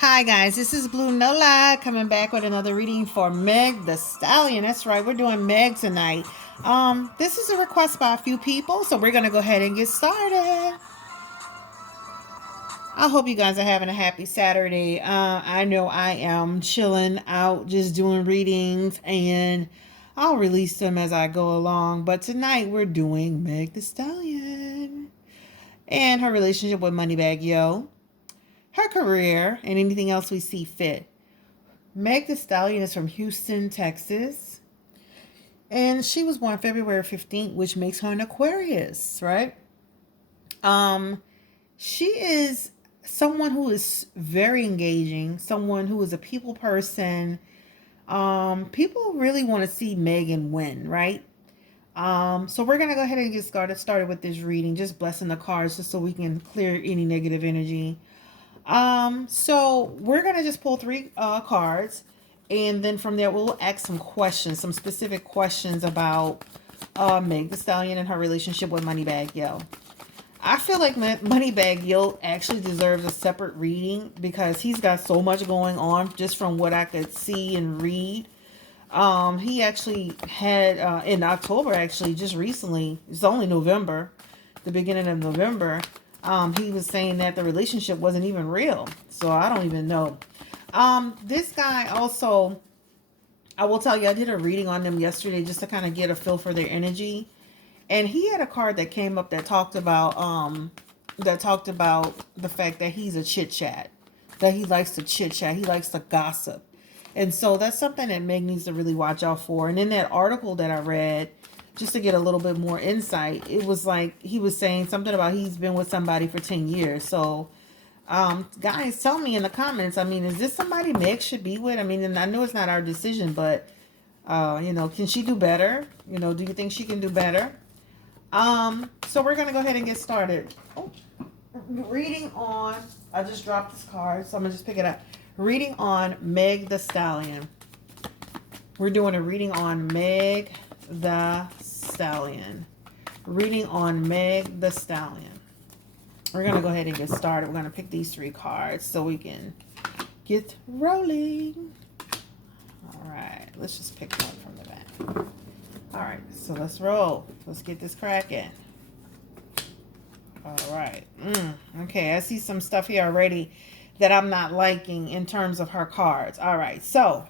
Hi guys, this is Blue Nola coming back with another reading for Meg the Stallion. That's right, we're doing Meg tonight. This is a request by a few people, so we're gonna go ahead and get started. I hope you guys are having a happy Saturday. I know I am chilling out, just doing readings, and I'll release them as I go along. But tonight we're doing Meg the Stallion and her relationship with MoneyBagg Yo, her career, and anything else we see fit. Meg the Stallion is from Houston, Texas. And she was born February 15th, which makes her an Aquarius, right? Um, she is someone who is very engaging, someone who is a people person. People really want to see Megan win, right? So we're gonna go ahead and get started with this reading, just blessing the cards just so we can clear any negative energy. So we're gonna just pull three cards, and then from there we'll ask some questions, some specific questions about Meg the Stallion and her relationship with MoneyBagg Yo. I feel like MoneyBagg Yo actually deserves a separate reading because he's got so much going on just from what I could see and read. He actually had in October, actually just recently, it's only November, the beginning of November. He was saying that the relationship wasn't even real. So I don't even know. This guy also, I will tell you, I did a reading on them yesterday just to kind of get a feel for their energy. And he had a card that came up that talked about the fact that he's a chit chat, that he likes to chit chat, he likes to gossip. And so that's something that Meg needs to really watch out for. And in that article that I read, just to get a little bit more insight, it was like he was saying something about he's been with somebody for 10 years. So, guys, tell me in the comments, I mean, is this somebody Meg should be with? I mean, and I know it's not our decision, but, can she do better? Do you think she can do better? So we're going to go ahead and get started. Oh, reading on, I just dropped this card, so I'm going to just pick it up. Reading on Meg the Stallion. We're doing a reading on Meg the Stallion. Reading on Meg the Stallion. We're going to go ahead and get started. We're going to pick these three cards so we can get rolling. All right. Let's just pick one from the back. All right. So let's roll. Let's get this cracking. All right. Okay. I see some stuff here already that I'm not liking in terms of her cards. All right. So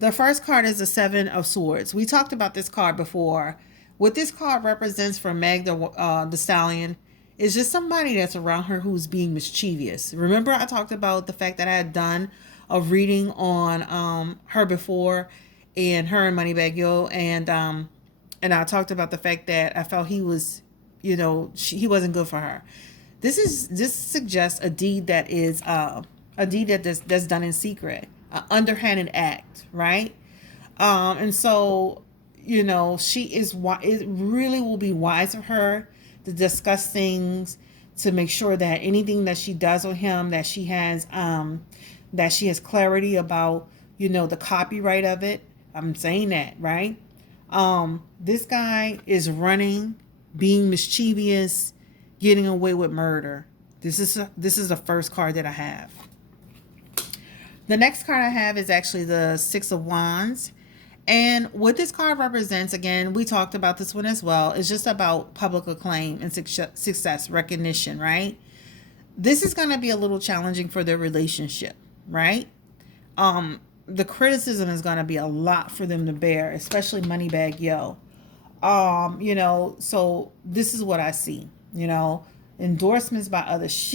the first card is the Seven of Swords. We talked about this card before. What this card represents for Meg the Stallion is just somebody that's around her who's being mischievous. Remember I talked about the fact that I had done a reading on her before, and her and MoneyBagg Yo, and I talked about the fact that I felt he was, he wasn't good for her. This suggests a deed that is a deed that's done in secret, an underhanded act, right? And so she is. It really will be wise for her to discuss things to make sure that anything that she does with him, that she has clarity about, the copyright of it. I'm saying that, right? This guy is running, being mischievous, getting away with murder. This is the first card that I have. The next card I have is actually the Six of Wands. And what this card represents, again, we talked about this one as well, is just about public acclaim and success, recognition, right? This is going to be a little challenging for their relationship, right? The criticism is going to be a lot for them to bear, especially MoneyBagg Yo. So this is what I see, endorsements by others.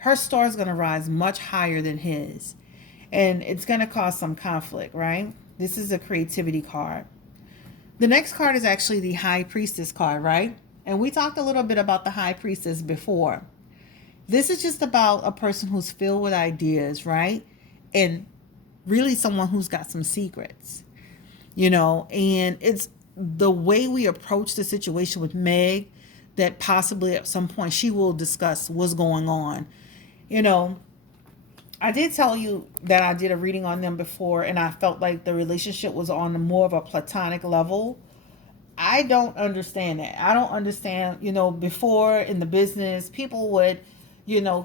Her star is going to rise much higher than his, and it's going to cause some conflict, right? This is a creativity card. The next card is actually the High Priestess card, right? And we talked a little bit about the High Priestess before. This is just about a person who's filled with ideas, right? And really someone who's got some secrets, and it's the way we approach the situation with Meg that possibly at some point she will discuss what's going on. I did tell you that I did a reading on them before, and I felt like the relationship was on more of a platonic level. I don't understand that. I don't understand, before in the business, people would,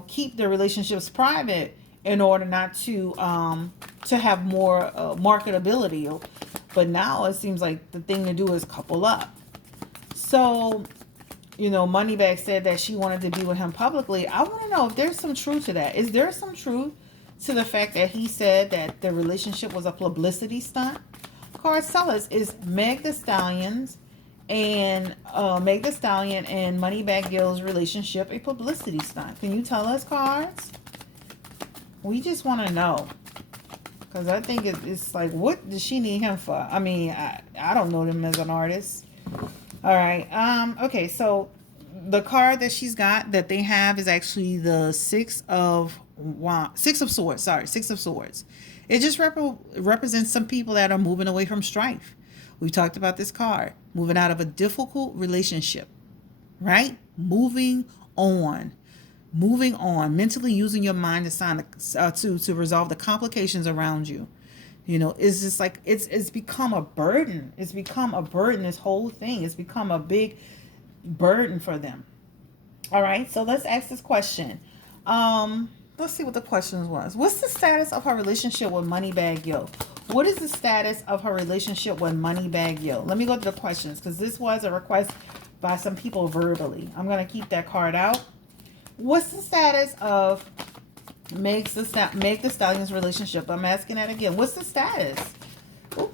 keep their relationships private in order not to have more marketability. But now it seems like the thing to do is couple up. So, MoneyBagg said that she wanted to be with him publicly. I want to know if there's some truth to that. Is there some truth to the fact that he said that the relationship was a publicity stunt? Card sellers, is Meg the Stallion's and Meg the Stallion and MoneyBagg Yo's relationship a publicity stunt? Can you tell us, cards? We just want to know. Because I think it's like, what does she need him for? I mean, I don't know them as an artist. All right. Okay, so the card that she's got that they have is actually the Six of Swords. Sorry, Six of Swords. It just represents some people that are moving away from strife. We've talked about this card. Moving out of a difficult relationship, right? Moving on. Mentally using your mind to resolve the complications around you. It's just like it's become a burden. It's become a burden. This whole thing. It's become a big burden for them. All right. So let's ask this question. Let's see what the question was. What's the status of her relationship with MoneyBagg Yo? What is the status of her relationship with MoneyBagg Yo? Let me go to the questions because this was a request by some people verbally. I'm gonna keep that card out. What's the status of Meg the Stallion's relationship? I'm asking that again. What's the status? Ooh,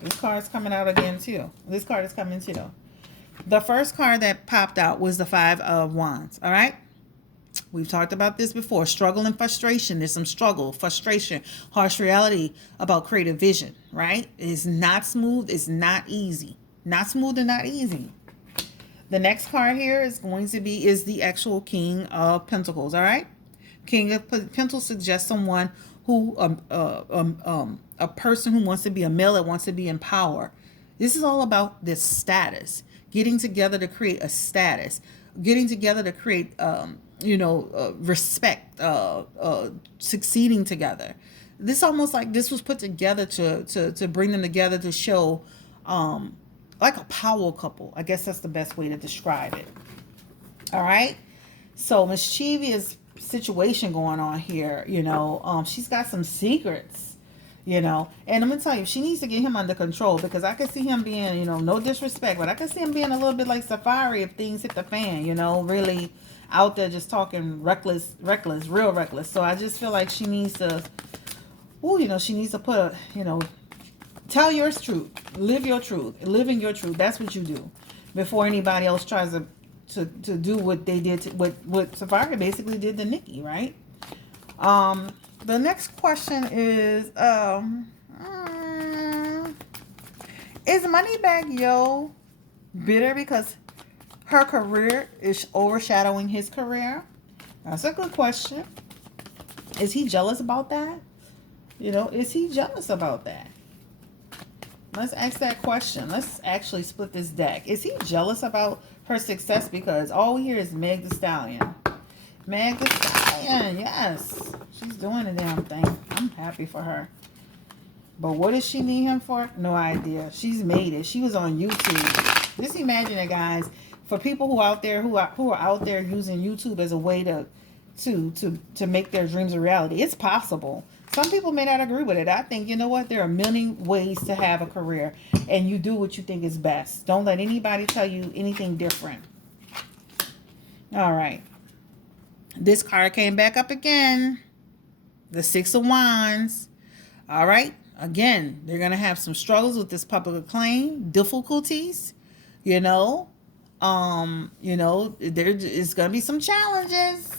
this card's coming out again too. This card is coming too. The first card that popped out was the Five of Wands. All right. We've talked about this before. Struggle and frustration. There's some struggle, frustration, harsh reality about creative vision, right? It's not smooth. It's not easy. Not smooth and not easy. The next card here is the actual King of Pentacles, all right? King of Pentacles suggests someone who, a person who wants to be a male that wants to be in power. This is all about this status. Getting together to create a status. Getting together to create, respect, succeeding together. This almost like this was put together to bring them together to show, like a power couple. I guess that's the best way to describe it. All right. So mischievous situation going on here. She's got some secrets, and I'm going to tell you, she needs to get him under control because I can see him being, no disrespect, but I can see him being a little bit like Safari if things hit the fan, really out there just talking reckless, real reckless. So I just feel like she needs to, she needs to put tell your truth, live your truth, living your truth. That's what you do before anybody else tries to do what they did, what Safari basically did to Nikki, right? The next question is MoneyBagg Yo bitter because her career is overshadowing his career? That's a good question. Is he jealous about that? Is he jealous about that? Let's ask that question. Let's actually split this deck. Is he jealous about her success? Because all we hear is Meg the Stallion. Meg the Stallion, yes. She's doing the damn thing. I'm happy for her. But what does she need him for? No idea. She's made it. She was on YouTube. Just imagine it, guys. For people who out there who are out there using YouTube as a way to make their dreams a reality, it's possible. Some people may not agree with it. I think, there are many ways to have a career, and you do what you think is best. Don't let anybody tell you anything different. All right. This card came back up again. The Six of Wands. All right. Again, they're going to have some struggles with this public acclaim, difficulties, there is going to be some challenges.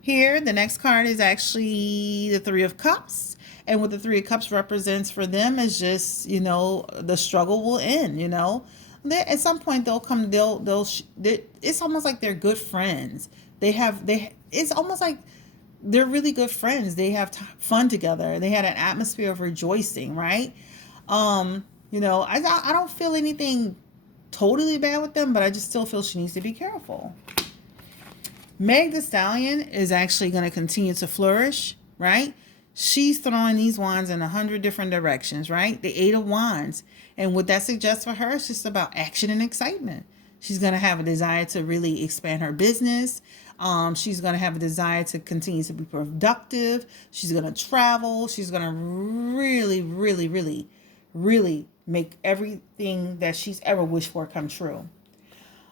Here, the next card is actually the Three of Cups. And what the Three of Cups represents for them is just, the struggle will end, At some point, it's almost like they're good friends. It's almost like they're really good friends. They have fun together. They had an atmosphere of rejoicing, right? I don't feel anything totally bad with them, but I just still feel she needs to be careful. Meg the Stallion is actually going to continue to flourish, right? She's throwing these wands in 100 different directions, right? The Eight of Wands. And what that suggests for her is just about action and excitement. She's going to have a desire to really expand her business. She's going to have a desire to continue to be productive. She's going to travel. She's going to really, really, really, really make everything that she's ever wished for come true.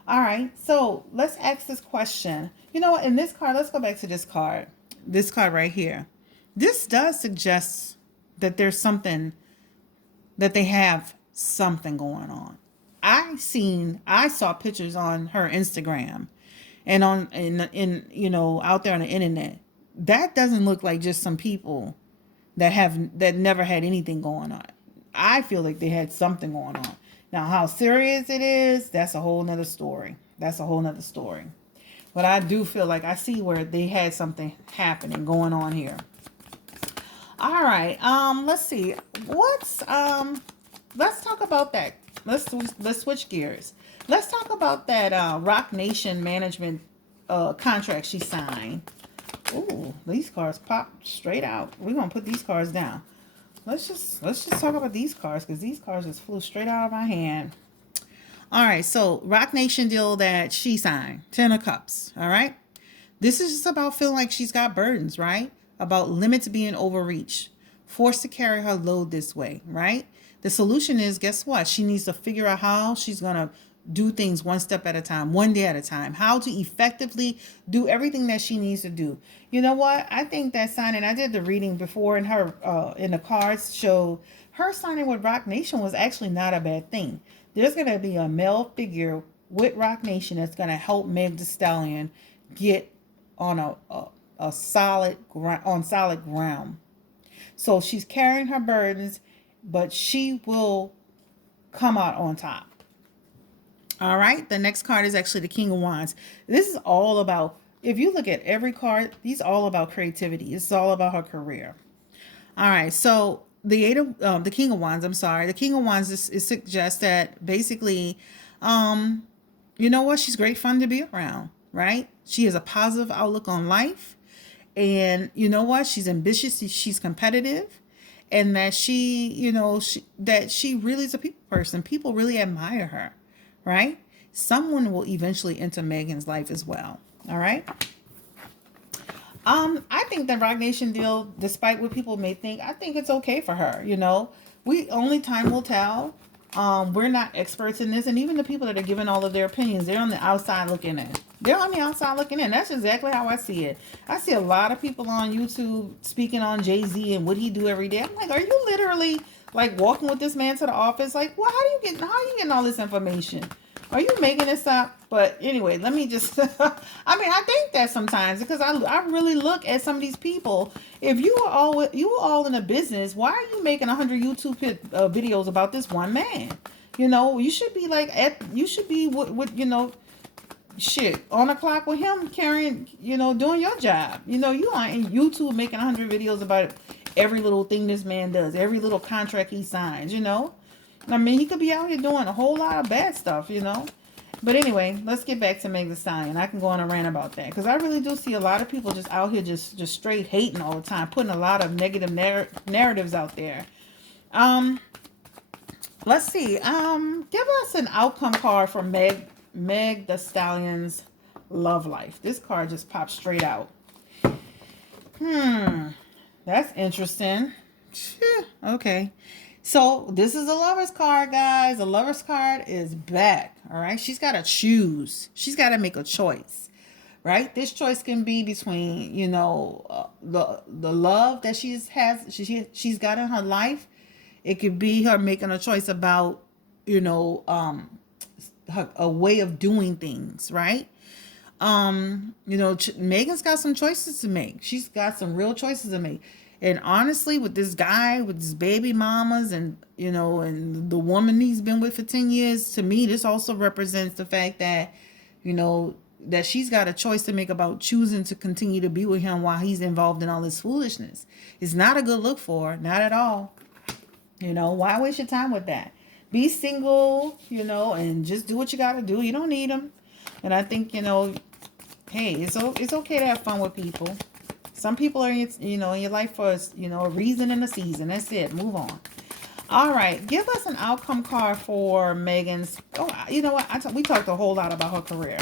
All right, so let's ask this question. You know what? In this card, let's go back to this card. This card right here. This does suggest that there's something, that they have something going on. I saw pictures on her Instagram and on in you know, out there on the internet. That doesn't look like just some people that never had anything going on. I feel like they had something going on. Now, how serious it is, that's a whole nother story. That's a whole nother story. But I do feel like I see where they had something happening going on here. All right. Let's see. Let's talk about that. Let's switch gears. Let's talk about that Rock Nation management contract she signed. Ooh, these cards popped straight out. We're gonna put these cards down. Let's just talk about these cards, because these cards just flew straight out of my hand. All right, so Rock Nation deal that she signed, 10 of Cups. All right, this is just about feeling like she's got burdens, right? About limits being overreached, forced to carry her load this way, right? The solution is, guess what? She needs to figure out how she's gonna do things one step at a time, one day at a time, how to effectively do everything that she needs to do. You know what? I think that signing, I did the reading before, and her in the cards show her signing with Rock Nation was actually not a bad thing. There's going to be a male figure with Rock Nation that's going to help Meg Thee Stallion get on a solid ground. So she's carrying her burdens, but she will come out on top. All right, the next card is actually the King of Wands. This is all about, if you look at every card, these are all about creativity. It's all about her career. All right, so the King of Wands, the King of Wands is suggests that basically, you know what, she's great fun to be around, right? She has a positive outlook on life, and you know what, she's ambitious, she's competitive, and that she really is a people person. People really admire her. Right? Someone will eventually enter Megan's life as well. All right. I think the Rock Nation deal, despite what people may think, I think it's okay for her. You know, only time will tell. We're not experts in this, and even the people that are giving all of their opinions, they're on the outside looking in. They're on the outside looking in. That's exactly how I see it. I see a lot of people on YouTube speaking on Jay-Z and what he do every day. I'm like, are you literally like walking with this man to the office? Like, well, how are you getting all this information? Are you making this up? But anyway, let me just, I think that sometimes, because I really look at some of these people. If you were all in a business, why are you making 100 YouTube videos about this one man? You know, you should be shit on the clock with him carrying, doing your job. You aren't in YouTube making 100 videos about every little thing this man does, every little contract he signs, he could be out here doing a whole lot of bad stuff, But anyway, let's get back to Meg Thee Stallion. I can go on a rant about that, because I really do see a lot of people just out here just straight hating all the time, putting a lot of negative narratives out there. Let's see. Give us an outcome card for Meg Thee Stallion's love life. This card just popped straight out. That's interesting. Okay. So this is a lover's card, guys. A lover's card is back. All right. She's got to choose. She's got to make a choice, right? This choice can be between, the love that she's got in her life. It could be her making a choice about, a way of doing things, right? Megan's got some choices to make. She's got some real choices to make. And honestly, with this guy, with his baby mamas, and and the woman he's been with for 10 years, to me, this also represents the fact that, that she's got a choice to make about choosing to continue to be with him while he's involved in all this foolishness. It's not a good look for her, not at all. Why waste your time with that? Be single, and just do what you got to do. You don't need him. And I think, hey, it's okay to have fun with people. Some people are, in your life for, a reason and a season. That's it. Move on. All right, give us an outcome card for Megan's. Oh, you know what? We talked a whole lot about her career.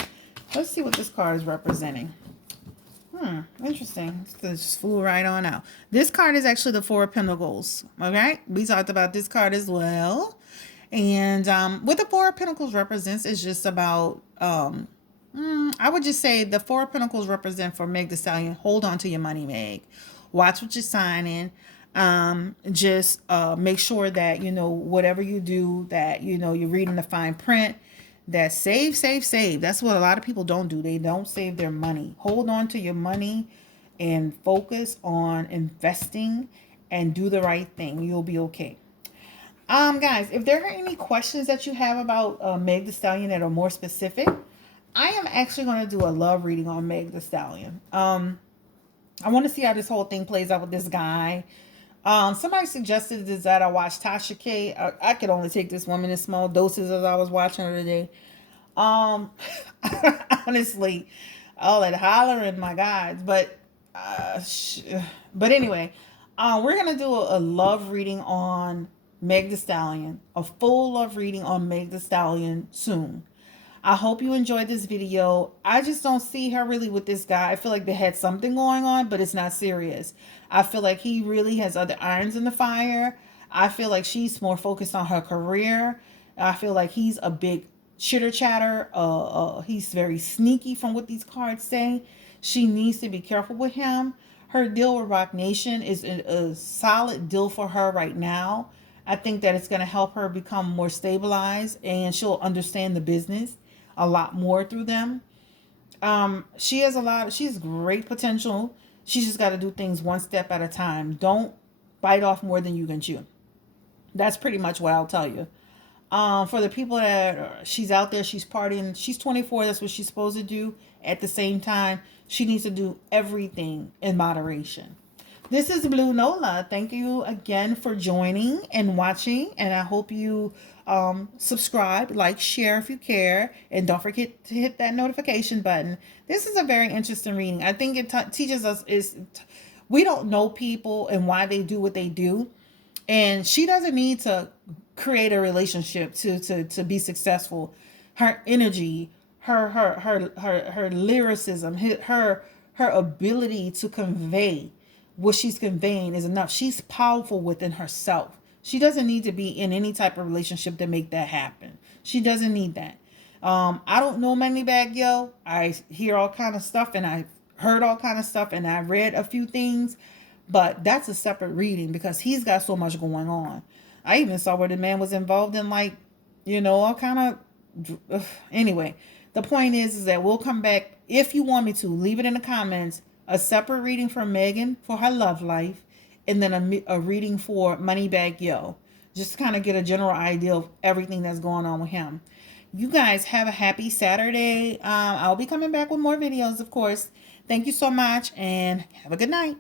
Let's see what this card is representing. Interesting. Just flew right on out. This card is actually the Four of Pentacles. Okay, we talked about this card as well. And what the Four of Pentacles represents is just about, I would just say the Four of Pentacles represent for Meg the Stallion. Hold on to your money, Meg. Watch what you're signing. Just make sure that, you know, whatever you do, that, you know, you're reading the fine print, that save, save, save. That's what a lot of people don't do. They don't save their money. Hold on to your money and focus on investing and do the right thing. You'll be okay. Guys, if there are any questions that you have about Meg the Stallion that are more specific, I am actually going to do a love reading on Meg the Stallion. I want to see how this whole thing plays out with this guy. Somebody suggested this that I watch Tasha K. I could only take this woman in small doses as I was watching her today. Honestly, all that hollering, my God. But anyway, we're gonna do a love reading on Meg the Stallion, a full love reading on Meg the Stallion soon. I hope you enjoyed this video. I just don't see her really with this guy. I feel like they had something going on, but it's not serious. I feel like he really has other irons in the fire. I feel like she's more focused on her career. I feel like he's a big chitter chatter. He's very sneaky from what these cards say. She needs to be careful with him. Her deal with Rock Nation is a solid deal for her right now. I think that it's going to help her become more stabilized and she'll understand the business a lot more through them. She has great potential. She's just got to do things one step at a time. Don't bite off more than you can chew. That's pretty much what I'll tell you. For the people that she's out there, she's partying. She's 24. That's what she's supposed to do. At the same time, she needs to do everything in moderation. This is Blue Nola. Thank you again for joining and watching. And I hope you subscribe, like, share if you care. And don't forget to hit that notification button. This is a very interesting reading. I think it teaches us we don't know people and why they do what they do. And she doesn't need to create a relationship to be successful. Her energy, her lyricism, her ability to convey what she's conveying is enough. She's powerful within herself. She doesn't need to be in any type of relationship to make that happen. She doesn't need that. I don't know MoneyBagg, yo. I hear all kind of stuff and I heard all kind of stuff and I read a few things, but that's a separate reading because he's got so much going on. I even saw where the man was involved in, like, you know, all kind of, anyway, the point is that we'll come back. If you want me to, leave it in the comments. A separate reading for Megan for her love life, and then a reading for MoneyBagg Yo. Just to kind of get a general idea of everything that's going on with him. You guys have a happy Saturday. I'll be coming back with more videos, of course. Thank you so much, and have a good night.